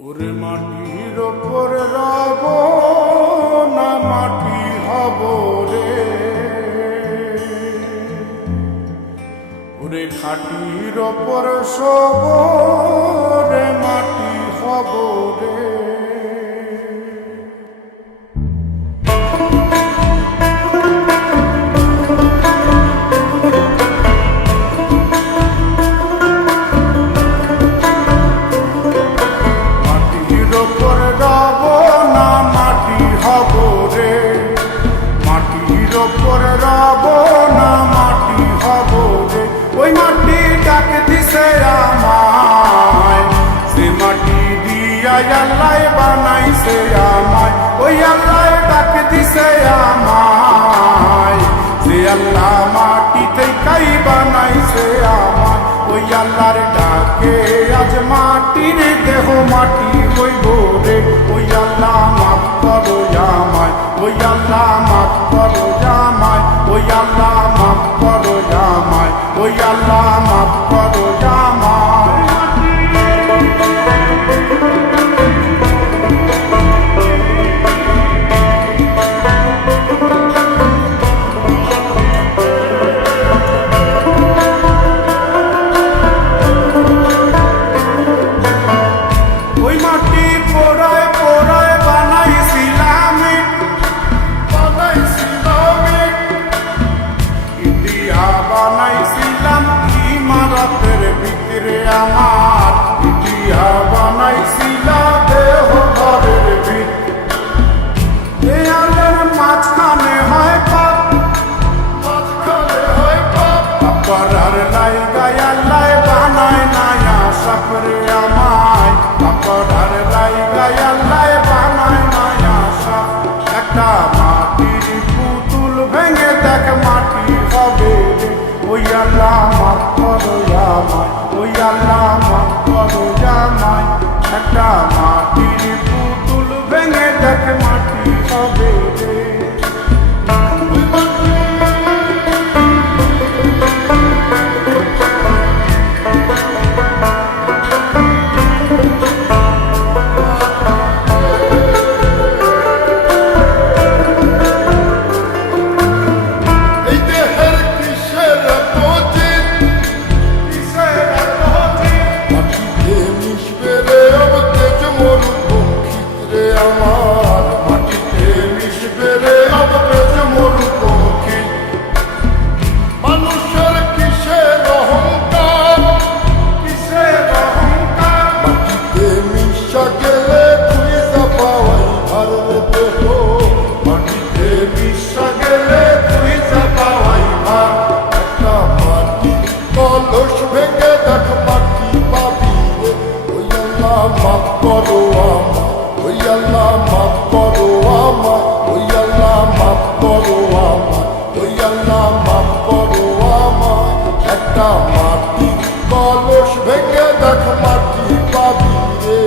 ওরে মাটির ওপর রব না মাটি হব রে, ওরে খাটির ওপর সব রে মাটি হব রে। ওই মাটি ডাক দিছে আমায়, সে মাটি দিয়া আল্লাহ বানাইছে আমায়। ওই আল্লাহ ডাক দিছে আমায়, সে আল্লাহ মাটি থেকেই বানাইছে আমায়। ওই আল্লাহর ডাকে আজ মাটির দেহ মাটি হইব রে। ওই আল্লাহ মাফ করো আমায়, ওই আল্লাহ মাফ করো আমায়, ওই আল্লাহ মাফ করো আমায়, ওই আল্লাহ মাফ করো আমায়। ওই মাটি পোড়ায় পোড়ায় বানাইছিলাম ইন্ডিয়া, বানাইছিলাম ইমারতের ভিতরে আমার, ইন্ডিয়া বানাইছিলাম দেহ ঘরের ভিতরে। মাঝখানে হয় পাপ, মাঝখানে হয় পাপ, করার লাইগায় আল্লাহ বানায় নায়া সাপরে আমায়, করার লাইগায় আল্লাহ বানায় নায়া সাপ। একটা মাটির পুতুল ভেঙে দেখ মাটি হবে রে। ওই আল্লাহ মাফ করো আমায়, ওই আল্লাহ মাফ করো আমায়। একটা মাটির পুতুল ভেঙে দেখ মাটি হবে রে। মাফ করো আমায়, ওই আল্লাহ মাফ করো আমায়, ওই আল্লাহ মাফ করো আমায়, ওই আল্লাহ মাফ করো আমায়। একটা মাটি কলস ভেঙে দেখ মাটি পাবি রে।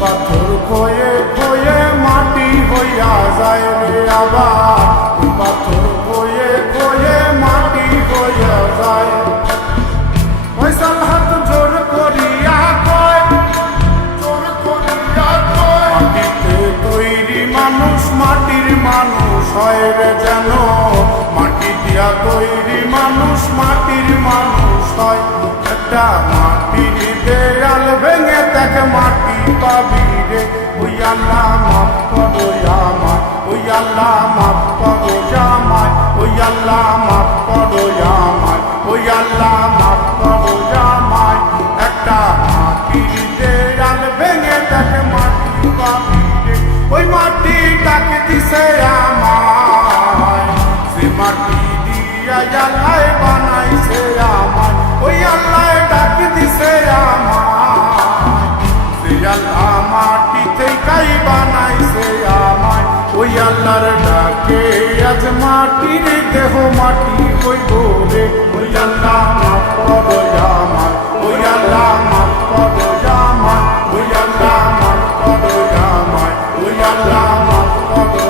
পাথর খয়ে খয়ে মাটি হইয়া যায় রে আবার, পাথর খয়ে খয়ে মাটি হইয়া যায়। ফয়সাল হাত জোর করিয়া কয়, জোর করিয়া কয়, মাটিতে তৈরি মানুষ মাটির মানুষ হয় রে যেন। মাটি দিয়া তৈরি মানুষ মাটির মানুষ হয়। একটা মাটির দেয়াল ভেঙে দেখ মাটি পাবি রে। ওই আল্লাহ মাফ করো আমায়, ওই আল্লাহ মাফ করো আমায়, ওই আল্লাহ মাফ করো আমায়, ওই আল্লাহ মাফ করো আমায়। একটা মাটির দেয়াল ভেঙে দেখ মাটি পাবি রে। ওই মাটি ডাক দিছে আমায়, সে মাটি দিয়া আল্লাহ বানাইছে আমায়। ওই আল্লাহ ডাক দিছে আমায়, সে আল্লাহ মাটি থেকেই বানাইছে আমায়। ওই আল্লাহর ডাকে মাটির দেহ মাটি হইব রে ওই আল্লাহ মাফ করো আমায় ওই আল্লাহ মাফ করো আমায় ওই আল্লাহ মাফ করো আমায় ওই আল্লাহ মাফ করো